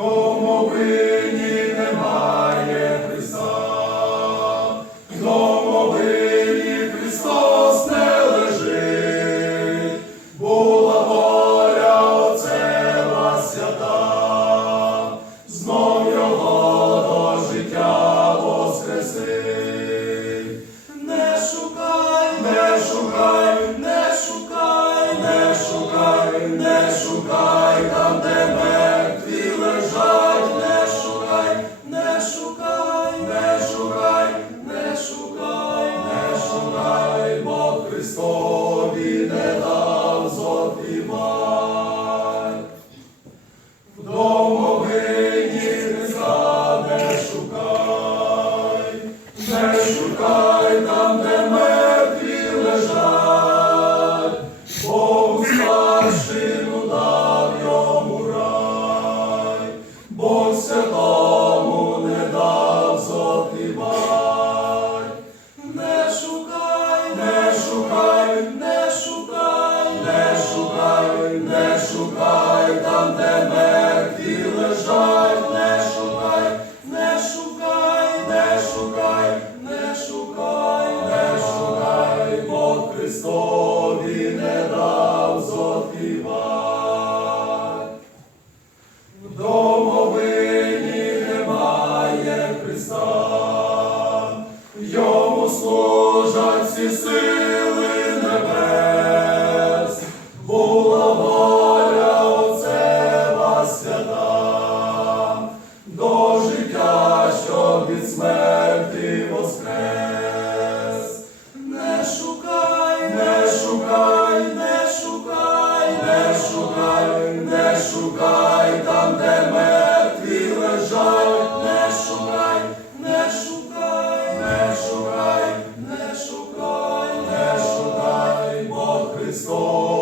домовині немає Христа, в Христос не лежить, була воля Отцева свята, знов його життя воскресить. Не шукай, не шукай, не шукай, не шукай, не шукай там, де Христові не дав зоспівай. В домовині Христа не шукай, не шукай там, де мертві лежать, бо Бог старшину дав йому рай, Бог святому Христові не дав зоспівати. В домовині немає Христа, йому служать всі сили небес, була воля Отцева свята, до життя, щоб від смерті. шукай, не шукай, не шукай, не шукай там, де мертві лежать, не шукай, не шукай, не шукай, не шукай, не шукай, бог Христос.